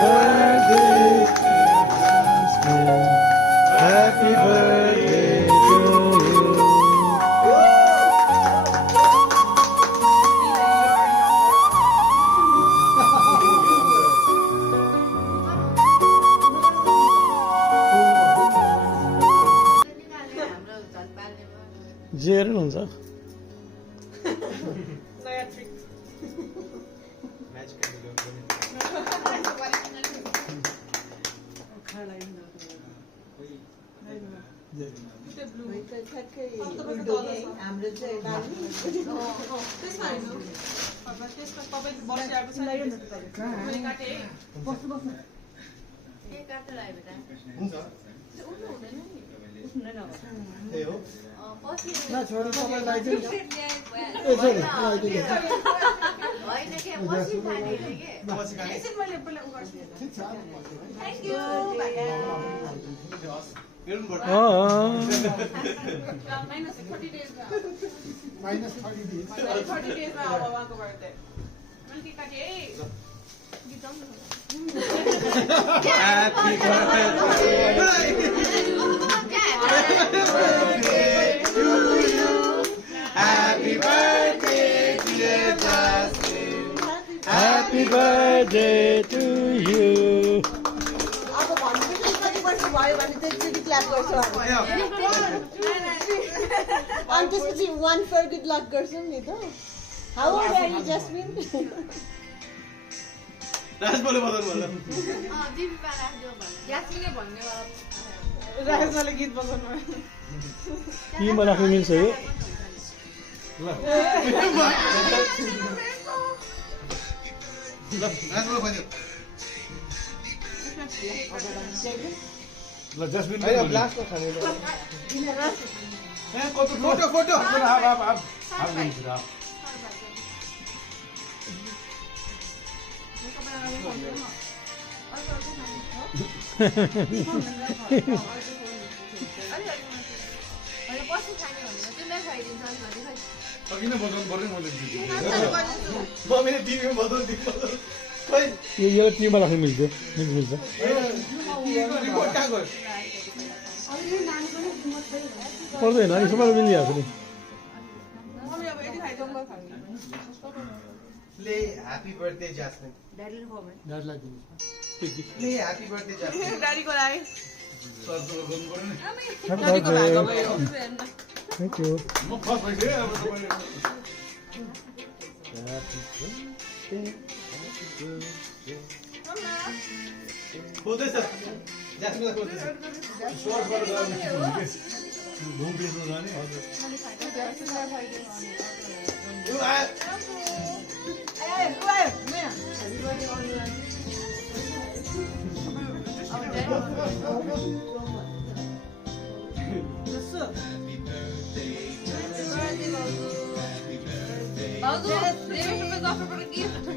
birthday, happy birthday to you. Zero हुन्छ नयाँ trick हाम्रो चाहिँ minus 30 days. 30 days में आओ बाबा को birthday. मैंने की काटी Happy birthday to you. Happy birthday, dear Justin. Happy birthday to you. अब भन्नु कति वर्ष भयो भने त्यसरी क्ल्याप गर्छौँ अनि त्यसपछि one for good luck गर्छौँ नि त How old are you, Jasmine? राज बोले बदल बोल राज वाले गीत बजाउनु टीम राख्नु मिल्छ है ल राज बोले बदल ल जस्मिन भाइ ब्लास्ट खाने ल ए फोटो फोटो आप किन बदल पर्ने मैले मम्मीले टिभीमा बदल दिएको खै यो टिभीमा राख्नु मिल्छ मिल्छ रिपोर्ट कागज पर्दैन अनि सबैले मिलिहाल्छ नि ले हैप्पी बर्थडे जैस्मिन दाजुलाई दिनु ले हैप्पी बर्थडे जैस्मिन डैडी को लाए सर तो गर्नु पर्यो नि डैडी को लाए थ्यांक यू म फर्स्ट भइसक्यो अब तपाईले खोज्दैछ जैस्मिनलाई खोज्दैछ सर्च गरेर गर्ने घुम बेच्नु जाने हजुर यो आयो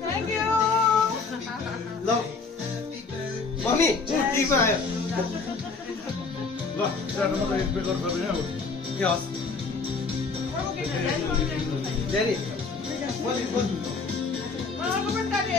Thank you. ल मम्मी टिभीमा आयो ल जानु म त एक्सपेक्ट गर्नु पर्दैन अब के हस् daddy Mama, come on, Daddy.